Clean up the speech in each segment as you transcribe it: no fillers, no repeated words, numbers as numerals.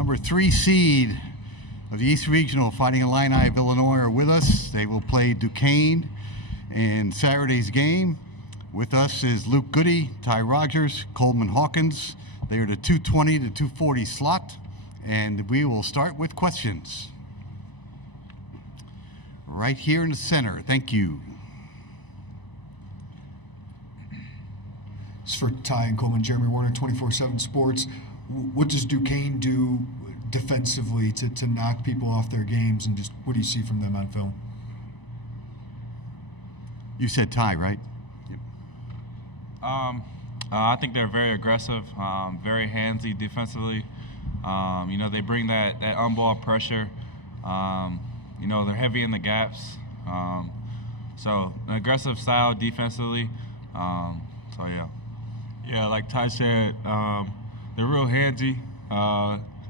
number 3 seed of the East Regional Fighting Illini of Illinois are with us. They will play Duquesne in Saturday's game. With us is Luke Goode, Rodgers Coleman Hawkins. They are the 220 to 240 slot, and we will start with questions. Right here in the center. Thank you. It's for Ty and Coleman. Jeremy Warner, 24/7 Sports. What does Duquesne do defensively to knock people off their games, and just what do you see from them on film? You said Ty, right? I think they're very aggressive, very handsy defensively. They bring that on-ball pressure. They're heavy in the gaps. So an aggressive style defensively. Yeah, like Ty said, they're real handsy.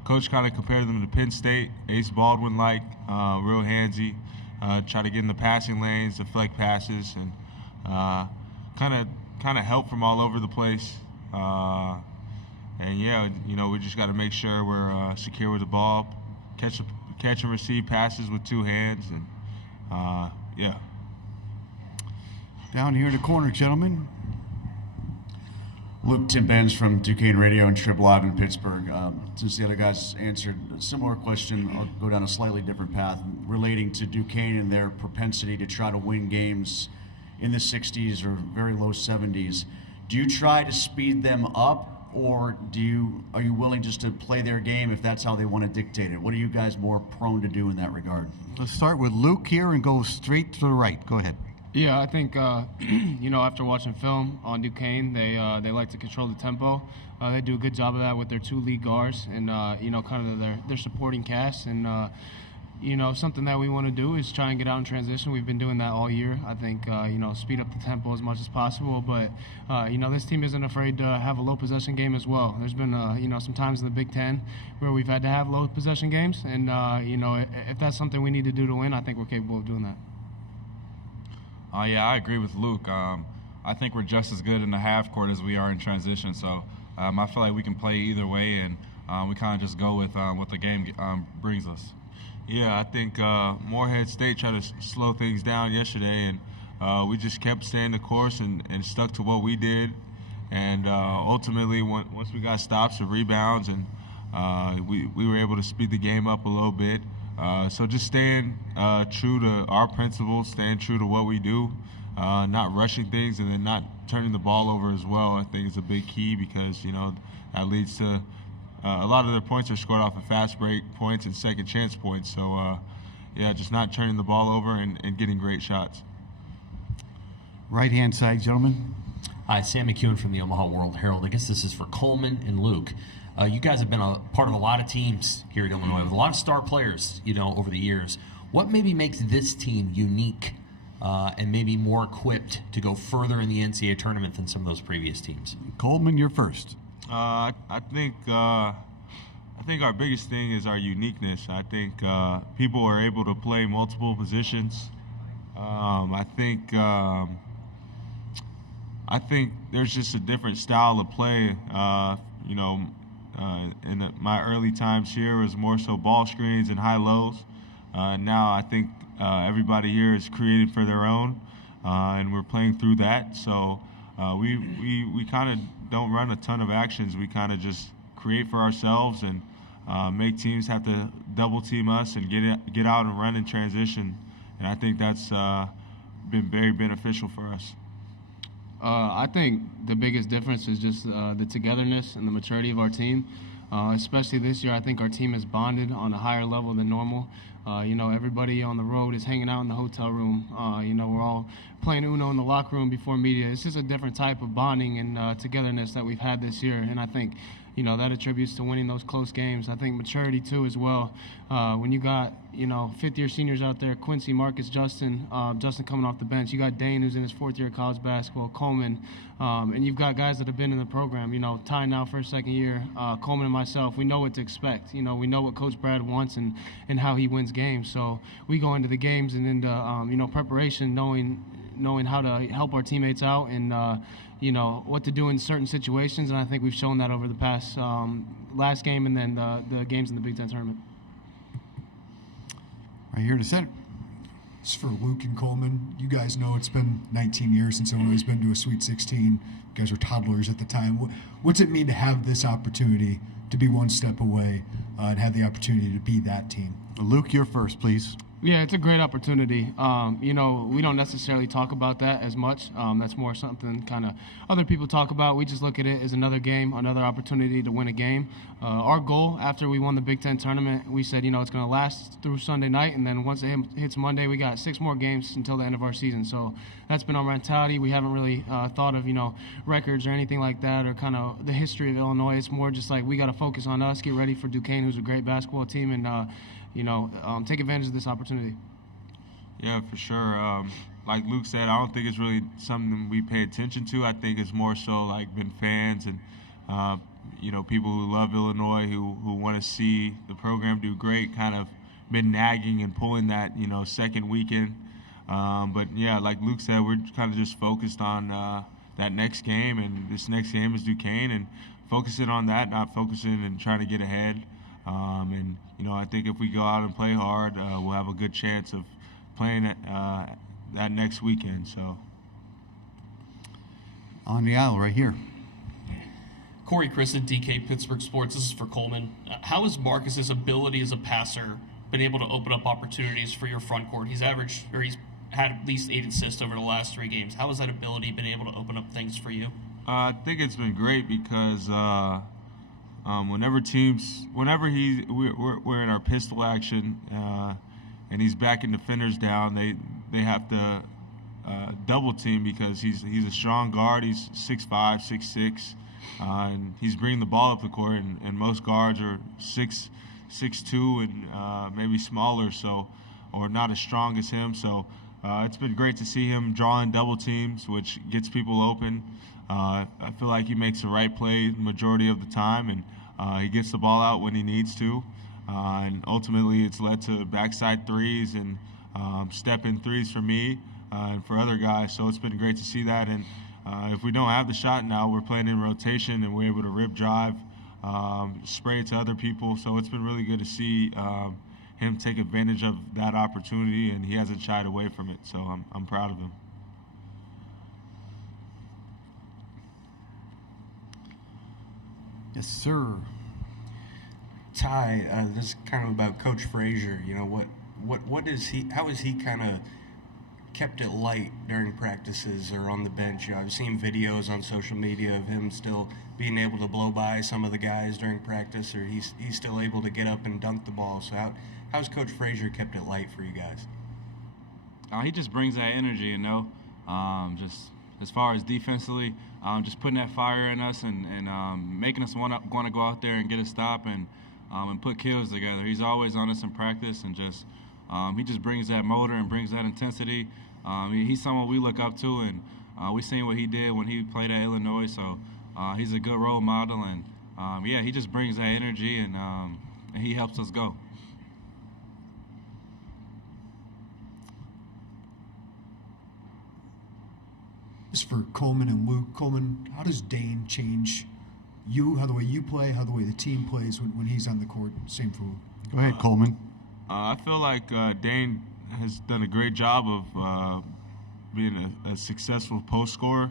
Coach kind of compared them to Penn State, Ace Baldwin-like, real handsy. Try to get in the passing lanes, deflect passes, and kind of help from all over the place. We just got to make sure we're secure with the ball, catch and receive passes with 2 hands, and Down here in the corner, gentlemen. Luke, Tim Benz from Duquesne Radio and Trib Live in Pittsburgh. Since the other guys answered a similar question, I'll go down a slightly different path relating to Duquesne and their propensity to try to win games in the 60s or very low 70s. Do you try to speed them up, or are you willing just to play their game if that's how they want to dictate it? What are you guys more prone to do in that regard? Let's start with Luke here and go straight to the right. Go ahead. Yeah, I think, after watching film on Duquesne, they like to control the tempo. They do a good job of that with their 2 lead guards and, kind of their supporting cast. And, something that we want to do is try and get out in transition. We've been doing that all year. I think, speed up the tempo as much as possible. But, this team isn't afraid to have a low possession game as well. There's been, some times in the Big Ten where we've had to have low possession games. And, if that's something we need to do to win, I think we're capable of doing that. I agree with Luke. I think we're just as good in the half court as we are in transition. So I feel like we can play either way, and we kind of just go with what the game brings us. Yeah, I think Morehead State tried to slow things down yesterday, and we just kept staying the course and stuck to what we did. And ultimately, once we got stops and rebounds, and we were able to speed the game up a little bit. So just staying true to our principles, staying true to what we do, not rushing things, and then not turning the ball over as well, I think is a big key, because, that leads to a lot of their points are scored off of fast break points and second chance points. So, just not turning the ball over and getting great shots. Right-hand side, gentlemen. Hi, Sam McEwen from the Omaha World Herald. I guess this is for Coleman and Luke. You guys have been a part of a lot of teams here at Illinois with a lot of star players, over the years. What maybe makes this team unique and maybe more equipped to go further in the NCAA tournament than some of those previous teams? Coleman, you're first. I think our biggest thing is our uniqueness. I think people are able to play multiple positions. I think there's just a different style of play. In my early times here was more so ball screens and high lows. Now I think everybody here is created for their own, and we're playing through that. So we kind of don't run a ton of actions. We kind of just create for ourselves and make teams have to double team us and get out and run in transition. And I think that's been very beneficial for us. I think the biggest difference is just the togetherness and the maturity of our team. Especially this year, I think our team is bonded on a higher level than normal. Everybody on the road is hanging out in the hotel room. We're all playing Uno in the locker room before media. It's just a different type of bonding and togetherness that we've had this year. And I think, that attributes to winning those close games. I think maturity, too, as well. When you got, fifth-year seniors out there, Quincy, Marcus, Justin coming off the bench. You got Dain, who's in his 4th year of college basketball, Coleman, and you've got guys that have been in the program. Ty now first, second year, Coleman and myself. We know what to expect. We know what Coach Brad wants and how he wins games. So we go into the games and into, preparation knowing how to help our teammates out and, what to do in certain situations, and I think we've shown that over the past last game and then the games in the Big Ten tournament. Right here to center. It's for Luke and Coleman. You guys know it's been 19 years since Illinois been to a Sweet 16. You guys were toddlers at the time. What's it mean to have this opportunity to be one step away and have the opportunity to be that team? Luke, you're first, please. Yeah, it's a great opportunity. We don't necessarily talk about that as much. That's more something kind of other people talk about. We just look at it as another game, another opportunity to win a game. Our goal after we won the Big Ten tournament, we said, it's going to last through Sunday night, and then once it hits Monday, we got 6 more games until the end of our season. So that's been our mentality. We haven't really thought of, records or anything like that or kind of the history of Illinois. It's more just like we got to focus on us, get ready for Duquesne, who's a great basketball team, and take advantage of this opportunity. Yeah, for sure. Like Luke said, I don't think it's really something we pay attention to. I think it's more so like been fans and people who love Illinois, who want to see the program do great, kind of been nagging and pulling that second weekend. But yeah, like Luke said, we're kind of just focused on that next game, and this next game is Duquesne, and focusing on that, not focusing and trying to get ahead. I think if we go out and play hard, we'll have a good chance of playing that next weekend. So, on the aisle right here. Corey Christen, DK Pittsburgh Sports. This is for Coleman. How has Marcus's ability as a passer been able to open up opportunities for your front court? He's had at least 8 assists over the last 3 games. How has that ability been able to open up things for you? I think it's been great because whenever we're in our pistol action and he's backing defenders down, they have to double team because he's a strong guard. He's 6'5", 6'6", and he's bringing the ball up the court. And most guards are 6'2" and maybe smaller, or not as strong as him. So it's been great to see him drawing double teams, which gets people open. I feel like he makes the right play the majority of the time, and he gets the ball out when he needs to. And ultimately, it's led to backside threes and step-in threes for me and for other guys. So it's been great to see that. And if we don't have the shot now, we're playing in rotation, and we're able to rip drive, spray it to other people. So it's been really good to see him take advantage of that opportunity, and he hasn't shied away from it. So I'm proud of him. Yes, sir. Ty, this is kind of about Coach Frazier. What is he? How has he kind of kept it light during practices or on the bench? I've seen videos on social media of him still being able to blow by some of the guys during practice, or he's still able to get up and dunk the ball. So how's Coach Frazier kept it light for you guys? He just brings that energy, just as far as defensively, just putting that fire in us and making us want to go out there and get a stop and put kills together. He's always on us in practice, and he just brings that motor and brings that intensity. He's someone we look up to, and we seen what he did when he played at Illinois. So he's a good role model, and he just brings that energy, and he helps us go. This is for Coleman and Luke. Coleman, how does Dain change you, how the way you play, how the way the team plays when he's on the court? Same for Luke. Go ahead, Coleman. I feel like Dain has done a great job of being a successful post scorer.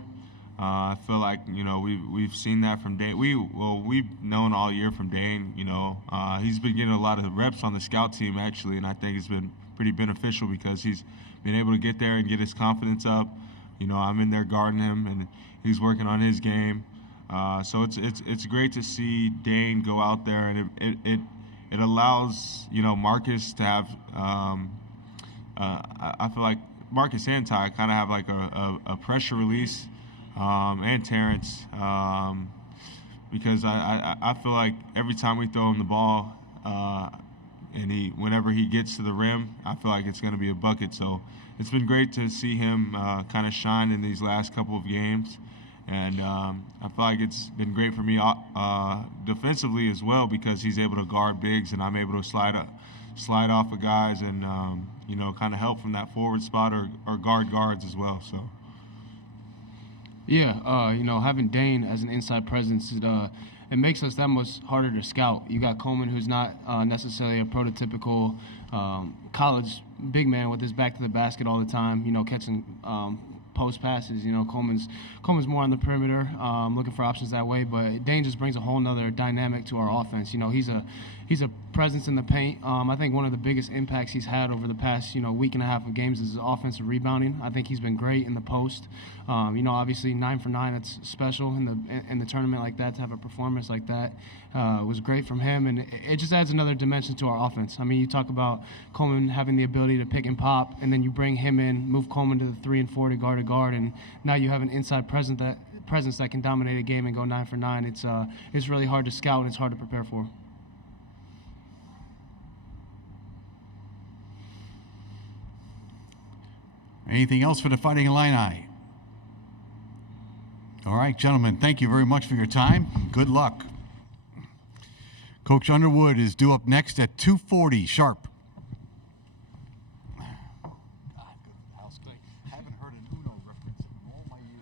I feel like we've seen that from Dain. We've known all year from Dain. He's been getting a lot of reps on the scout team actually, and I think it's been pretty beneficial because he's been able to get there and get his confidence up. I'm in there guarding him, and he's working on his game. So it's great to see Dain go out there, and it allows Marcus to have. I feel like Marcus and Ty kind of have like a pressure release, and Terrence, because I feel like every time we throw him the ball, and whenever he gets to the rim, I feel like it's going to be a bucket. So it's been great to see him kind of shine in these last couple of games. And I feel like it's been great for me defensively as well because he's able to guard bigs, and I'm able to slide off of guys and kind of help from that forward spot or guard guards as well. So Yeah, having Dain as an inside presence, it makes us that much harder to scout. You got Coleman, who's not necessarily a prototypical college big man with his back to the basket all the time, catching post passes. Coleman's more on the perimeter, looking for options that way. But Dain just brings a whole nother dynamic to our offense. He's a presence in the paint. I think one of the biggest impacts he's had over the past week and a half of games is his offensive rebounding. I think he's been great in the post. Obviously 9 for 9. That's special in the tournament like that, to have a performance like that was great from him, and it just adds another dimension to our offense. I mean, you talk about Coleman having the ability to pick and pop, and then you bring him in, move Coleman to the 3 and 4 to guard, and now you have an inside presence that can dominate a game and go 9 for 9. It's really hard to scout and it's hard to prepare for. Anything else for the Fighting Illini? All right, gentlemen, thank you very much for your time. Good luck. Coach Underwood is due up next at 2:40 sharp. Haven't heard an Uno reference in all my years.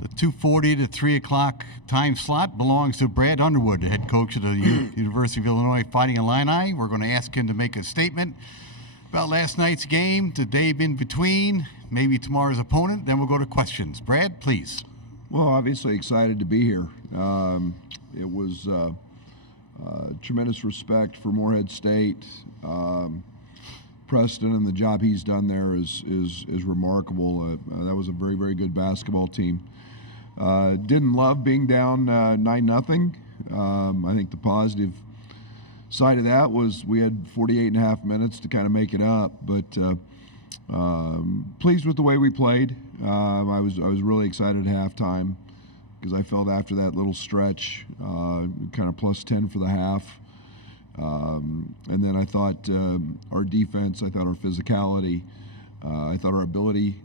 The 2:40 to 3 o'clock time slot belongs to Brad Underwood, the head coach of the University of Illinois Fighting Illini. We're going to ask him to make a statement about last night's game, the day in between, maybe tomorrow's opponent. Then we'll go to questions. Brad, please. Well, obviously excited to be here. It was tremendous respect for Morehead State. Preston and the job he's done there is remarkable. That was a very, very good basketball team. Didn't love being down 9-0. I think the positive side of that was we had 48 and a half minutes to kind of make it up, but pleased with the way we played. I was really excited at halftime because I felt after that little stretch, kind of plus 10 for the half. And then I thought our defense, I thought our physicality, I thought our ability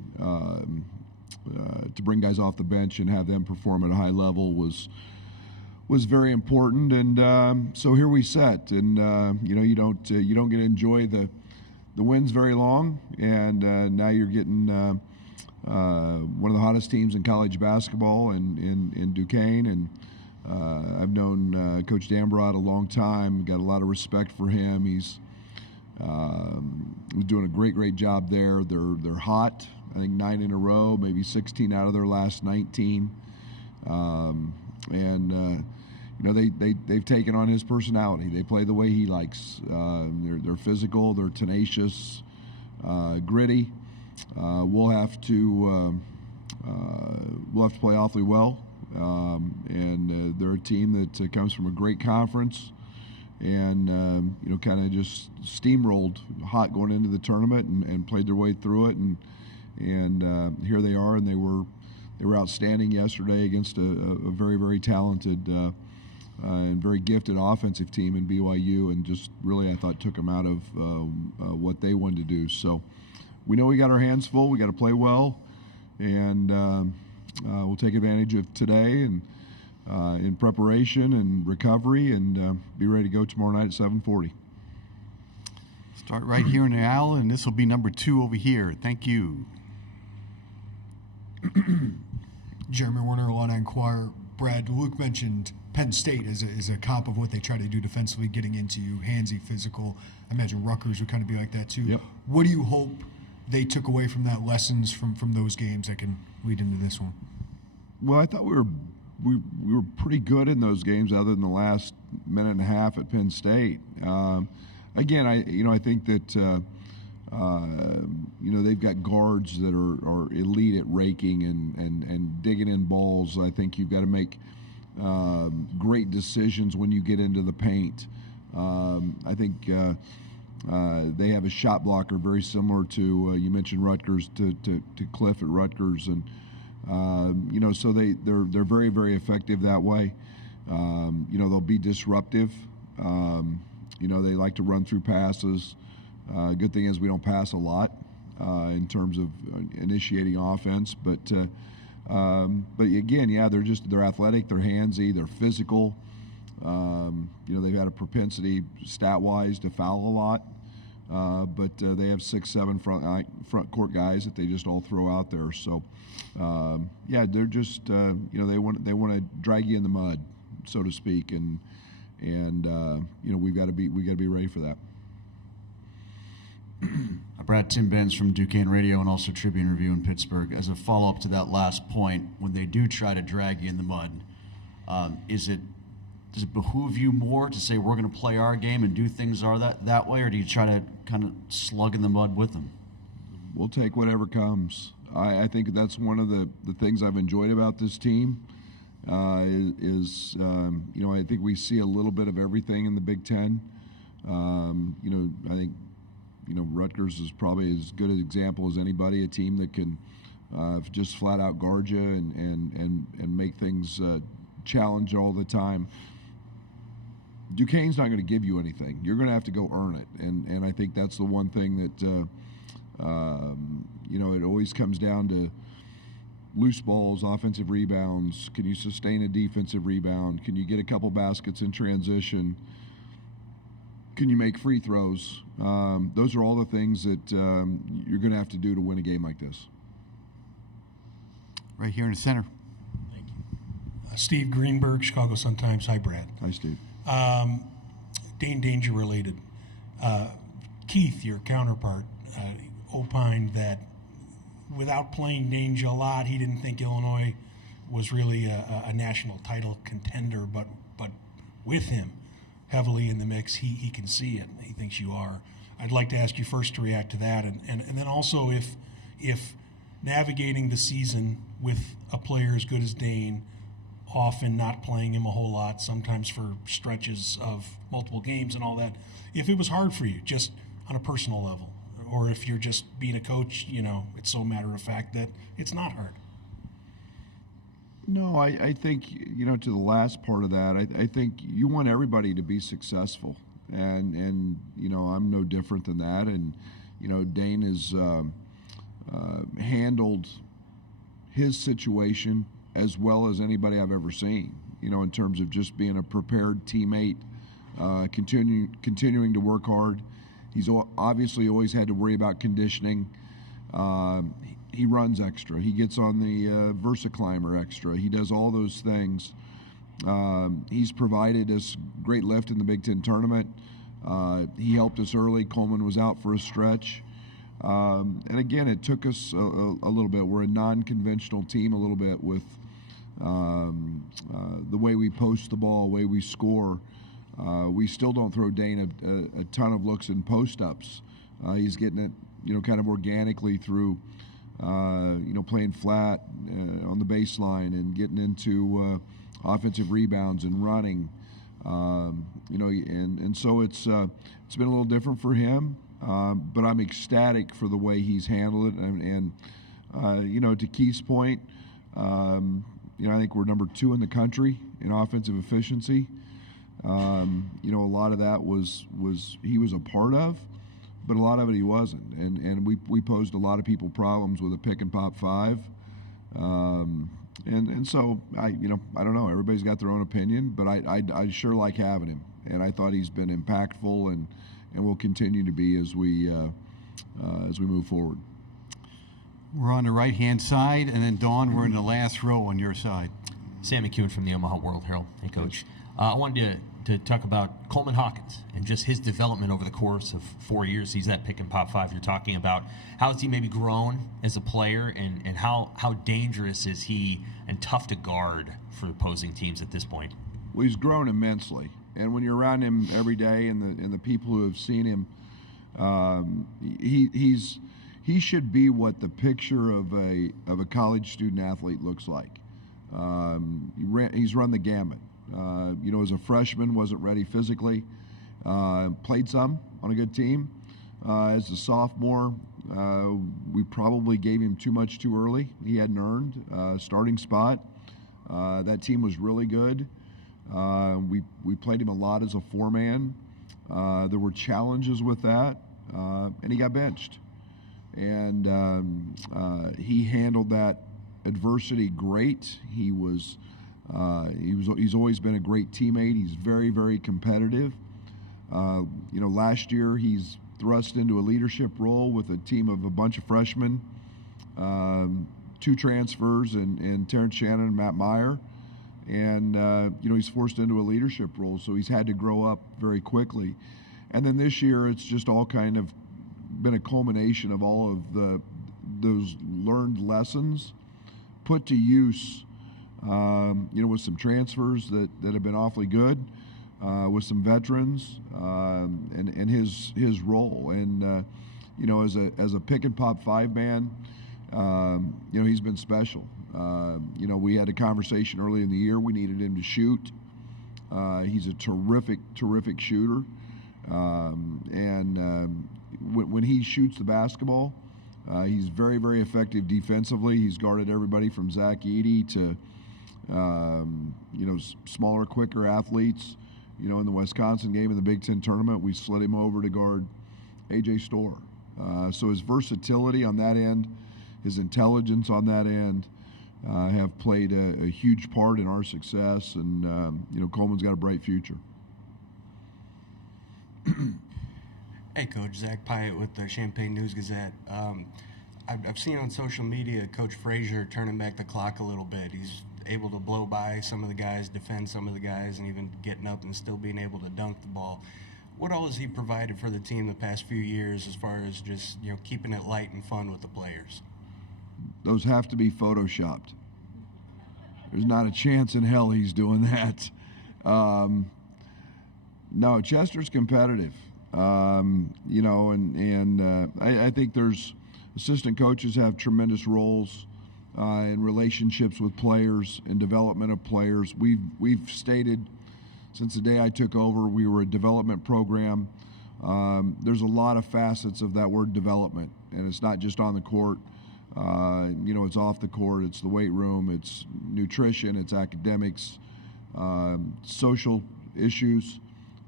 to bring guys off the bench and have them perform at a high level was very important. And so here we sat. And you don't get to enjoy the wins very long. And now you're getting one of the hottest teams in college basketball in Duquesne. And I've known Coach Dambrot a long time. Got a lot of respect for him. He's doing a great job there. They're hot. I think 9 in a row, maybe 16 out of their last 19. They've taken on his personality. They play the way he likes. They're physical. They're tenacious, gritty. We'll have to play awfully well. They're a team that comes from a great conference and, kind of just steamrolled hot going into the tournament and played their way through it. And here they are, and they were outstanding yesterday against a very, very talented and very gifted offensive team in BYU, and just really, I thought, took them out of what they wanted to do. So we know we got our hands full. We got to play well, and we'll take advantage of today and in preparation and recovery, and be ready to go tomorrow night at 7:40. Start right here in the aisle, and this will be number 2 over here. Thank you. Jeremy Warner, Illini Inquirer. Brad, Luke mentioned Penn State as a comp of what they try to do defensively, getting into you, handsy, physical. I imagine Rutgers would kind of be like that too. Yep. What do you hope they took away from that, lessons from those games that can lead into this one? Well, I thought we were pretty good in those games, other than the last minute and a half at Penn State. Again, I think that they've got guards that are elite at raking and digging in balls. I think you've got to make great decisions when you get into the paint. I think they have a shot blocker very similar to you mentioned Rutgers to Cliff at Rutgers, and so they're very, very effective that way. They'll be disruptive. They like to run through passes. Good thing is we don't pass a lot in terms of initiating offense. But again, yeah, they're athletic, they're handsy, they're physical. They've had a propensity stat-wise to foul a lot. But they have 6-7 front court guys that they just all throw out there. So they're just they want to drag you in the mud, so to speak, and we've got to be ready for that. Brad, Tim Benz from Duquesne Radio and also Tribune Review in Pittsburgh. As a follow-up to that last point, when they do try to drag you in the mud, does it behoove you more to say we're going to play our game and do things that way, or do you try to kind of slug in the mud with them? We'll take whatever comes. I think that's one of the things I've enjoyed about this team. I think we see a little bit of everything in the Big Ten. I think Rutgers is probably as good an example as anybody, a team that can just flat out guard you and make things challenge all the time. Duquesne's not going to give you anything. You're going to have to go earn it, and I think that's the one thing that it always comes down to loose balls, offensive rebounds. Can you sustain a defensive rebound? Can you get a couple baskets in transition? Can you make free throws? Those are all the things that you're going to have to do to win a game like this. Right here in the center. Steve Greenberg, Chicago Sun-Times. Hi, Brad. Hi, Steve. Dain Dainja related. Keith, your counterpart, opined that without playing Dainja a lot, he didn't think Illinois was really a national title contender, but with him heavily in the mix, he can see it. He thinks you are. I'd like to ask you first to react to that, and then also if navigating the season with a player as good as Dain, often not playing him a whole lot, sometimes for stretches of multiple games and all that, if it was hard for you just on a personal level, or if you're just being a coach, it's so matter of fact that it's not hard. No, I think, to the last part of that, I think you want everybody to be successful. And I'm no different than that. And, Dain has handled his situation as well as anybody I've ever seen, in terms of just being a prepared teammate, continuing to work hard. He's obviously always had to worry about conditioning. He runs extra. He gets on the VersaClimber extra. He does all those things. He's provided us great lift in the Big Ten tournament. He helped us early. Coleman was out for a stretch. And again, it took us a little bit. We're a non-conventional team a little bit with the way we post the ball, the way we score. We still don't throw Dain a ton of looks in post-ups. He's getting it, kind of organically through, playing flat on the baseline and getting into offensive rebounds and running. And so it's been a little different for him, but I'm ecstatic for the way he's handled it. And to Keith's point, I think we're number 2 in the country in offensive efficiency. A lot of that was he was a part of, but a lot of it he wasn't. And we posed a lot of people problems with a pick and pop 5. And so I don't know. Everybody's got their own opinion, but I sure like having him, and I thought he's been impactful and will continue to be as we move forward. We're on the right-hand side, and then Dawn, we're in the last row on your side. Sam McEwen from the Omaha World Herald. Hey, Coach. I wanted to talk about Coleman Hawkins and just his development over the course of 4 years. He's that pick and pop 5 you're talking about. How has he maybe grown as a player, and how dangerous is he and tough to guard for opposing teams at this point? Well, he's grown immensely, and when you're around him every day and the people who have seen him, he should be what the picture of a college student athlete looks like. He's run the gamut. As a freshman, wasn't ready physically. Played some on a good team. As a sophomore, we probably gave him too much too early. He hadn't earned a starting spot. That team was really good. We played him a lot as a 4-man. There were challenges with that, and he got benched. And he handled that adversity great. He's always been a great teammate. He's very, very competitive. Last year he's thrust into a leadership role with a team of a bunch of freshmen, 2 transfers, and Terrence Shannon and Matt Meyer. And, he's forced into a leadership role, so he's had to grow up very quickly. And then this year it's just all kind of been a culmination of all of those learned lessons put to use, with some transfers that have been awfully good, with some veterans, and his role. And as a pick and pop 5-man, he's been special. We had a conversation early in the year. We needed him to shoot. He's a terrific shooter. When he shoots the basketball, he's very, very effective defensively. He's guarded everybody from Zach Edey to, smaller, quicker athletes. In the Wisconsin game in the Big Ten tournament, we slid him over to guard A.J. Storr. So his versatility on that end, his intelligence on that end, have played a huge part in our success. And, Coleman's got a bright future. Hey, Coach. Zach Pyatt with the Champaign News-Gazette. I've seen on social media Coach Frazier turning back the clock a little bit. He's able to blow by some of the guys, defend some of the guys, and even getting up and still being able to dunk the ball. What all has he provided for the team the past few years as far as just, keeping it light and fun with the players? Those have to be photoshopped. There's not a chance in hell he's doing that. No, Chester's competitive. I think there's assistant coaches have tremendous roles in relationships with players and development of players. We've stated since the day I took over, we were a development program. There's a lot of facets of that word development, and it's not just on the court. It's off the court, it's the weight room, it's nutrition, it's academics, social issues,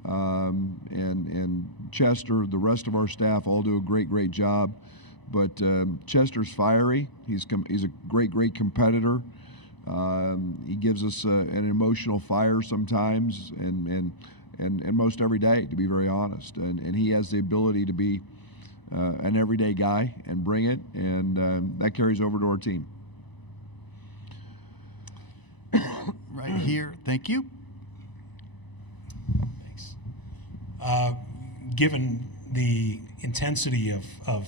and Chester, the rest of our staff all do a great job. But Chester's fiery. He's a great competitor. He gives us an emotional fire sometimes, and most every day, to be very honest. And he has the ability to be an everyday guy and bring it, and that carries over to our team. Right here. Thank you. Thanks. Given the intensity of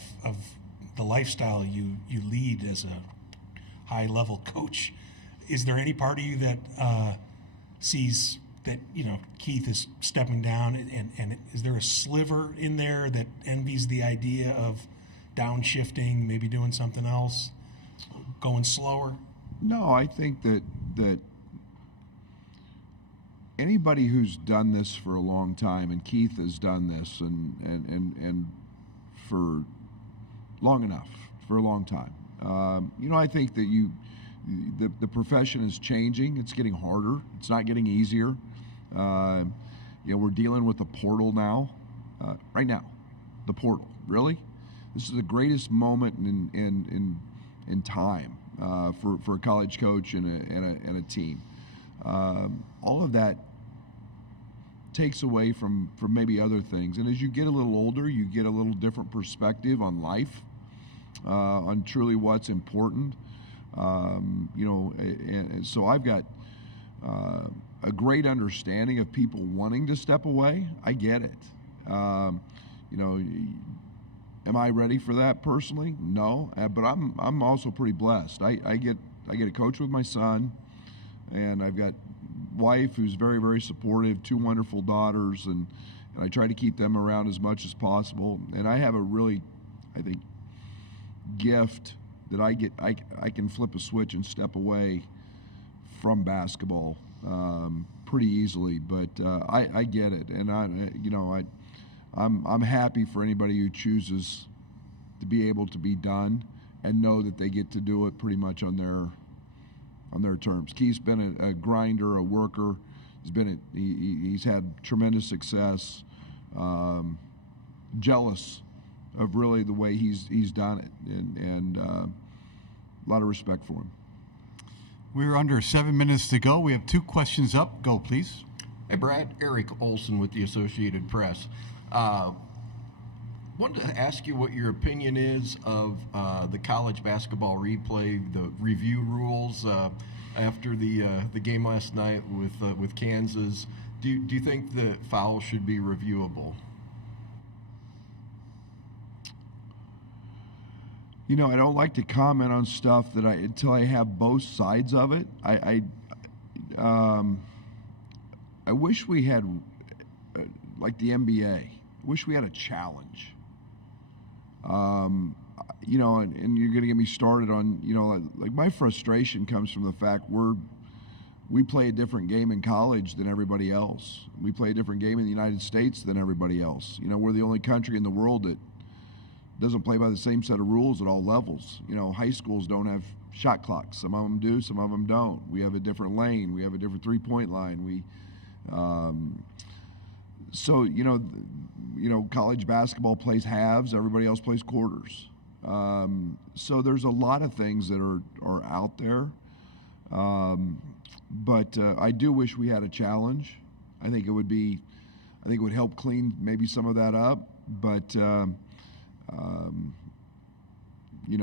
the lifestyle you lead as a high-level coach, is there any part of you that sees that Keith is stepping down, and is there a sliver in there that envies the idea of downshifting, maybe doing something else, going slower? No, I think that anybody who's done this for a long time, and Keith has done this and for long enough, for a long time. I think that the profession is changing. It's getting harder. It's not getting easier. We're dealing with the portal now, right now. The portal, really? This is the greatest moment in time for a college coach and a team. All of that takes away from maybe other things. And as you get a little older, you get a little different perspective on life, on truly what's important. And so I've got a great understanding of people wanting to step away. I get it. Am I ready for that personally? No, but I'm also pretty blessed. I get to coach with my son, and I've got wife who's very supportive, 2 wonderful daughters, and I try to keep them around as much as possible. And I have a really, I think, gift that I can flip a switch and step away from basketball pretty easily. But I get it, and I'm happy for anybody who chooses to be able to be done and know that they get to do it pretty much on their terms. Keith's been a grinder, a worker. He's had tremendous success. Jealous of really the way he's done it, and a lot of respect for him. We're under 7 minutes to go. We have 2 questions up. Go, please. Hey, Brad. Eric Olson with the Associated Press. Wanted to ask you what your opinion is of the college basketball replay, the review rules after the game last night with Kansas. Do you think the foul should be reviewable? I don't like to comment on stuff until I have both sides of it. I wish we had, like the NBA, I wish we had a challenge. And you're going to get me started on, like my frustration comes from the fact we play a different game in college than everybody else. We play a different game in the United States than everybody else. We're the only country in the world that doesn't play by the same set of rules at all levels. High schools don't have shot clocks. Some of them do, some of them don't. We have a different lane. We have a different three-point line. College basketball plays halves. Everybody else plays quarters. So there's a lot of things that are out there. But I do wish we had a challenge. I think it would help clean maybe some of that up. But it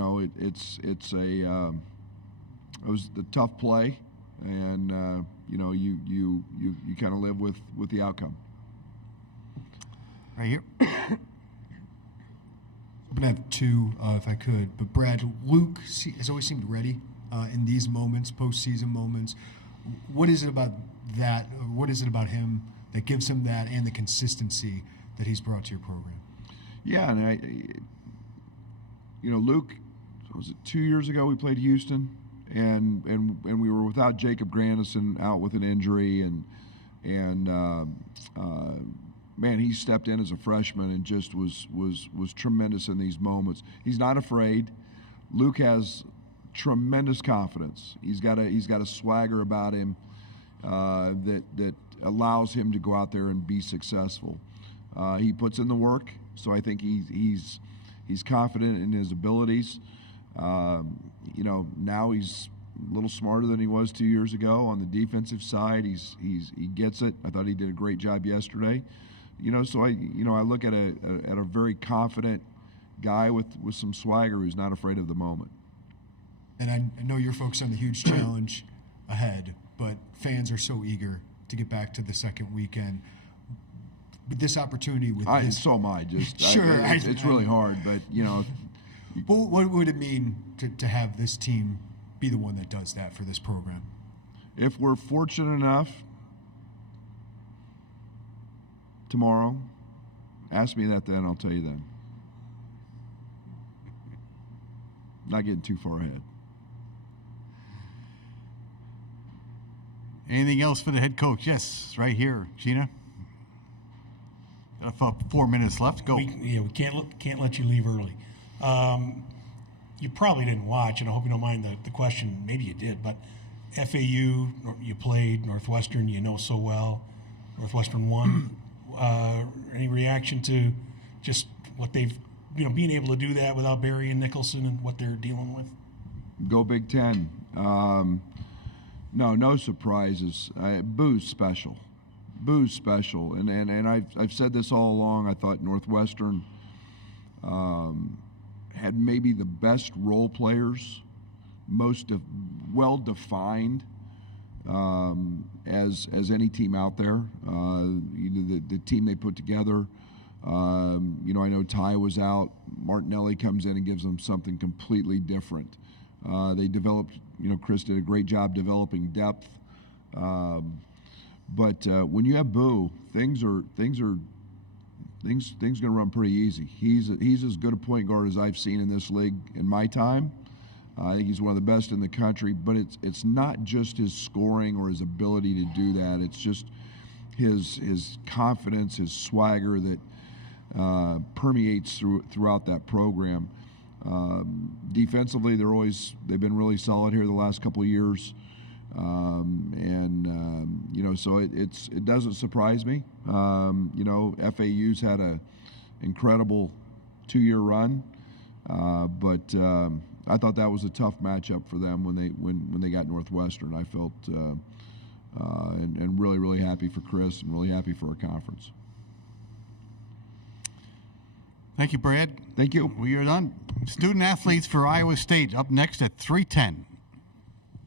was the tough play. and you kind of live with the outcome. Right here. I'm going to have two, if I could. But Brad, Luke has always seemed ready in these moments, postseason moments. What is it about that? Or what is it about him that gives him that and the consistency that he's brought to your program? Yeah, and Luke, was it 2 years ago we played Houston, and we were without Jacob Grandison out with an injury, and man, he stepped in as a freshman and just was tremendous in these moments. He's not afraid. Luke has tremendous confidence. He's got a swagger about him that allows him to go out there and be successful. He puts in the work, so I think he's confident in his abilities. Now he's a little smarter than he was 2 years ago on the defensive side. He gets it. I thought he did a great job yesterday. So I look at a very confident guy with some swagger who's not afraid of the moment. And I know you're focused on the huge challenge ahead, but fans are so eager to get back to the second weekend. But this opportunity with this, so am I. Just sure, it's really hard, but Well, what would it mean to have this team be the one that does that for this program? If we're fortunate enough tomorrow, ask me that then, I'll tell you then. Not getting too far ahead. Anything else for the head coach? Yes, right here, Gina. Got about 4 minutes left. Go. We can't let you leave early. You probably didn't watch, and I hope you don't mind the question. Maybe you did, but FAU, you played, Northwestern, you know so well. Northwestern won. Any reaction to just what they've, being able to do that without Barry and Nicholson and what they're dealing with? Go Big Ten. No surprises. Boo's special. Boo's special, and I've said this all along. I thought Northwestern had maybe the best role players, most well defined as any team out there. The team they put together. I know Ty was out. Martinelli comes in and gives them something completely different. They developed. Chris did a great job developing depth. But when you have Boo, things are going to run pretty easy. He's as good a point guard as I've seen in this league in my time. I think he's one of the best in the country. But it's not just his scoring or his ability to do that. It's just his confidence, his swagger that permeates throughout that program. Defensively, they've been really solid here the last couple of years. So it doesn't surprise me. FAU's had a incredible 2-year run, but I thought that was a tough matchup for them when they got Northwestern. I felt and really, really happy for Chris and really happy for our conference. Thank you, Brad. Thank you. We are done. Student athletes for Iowa State up next at 3:10.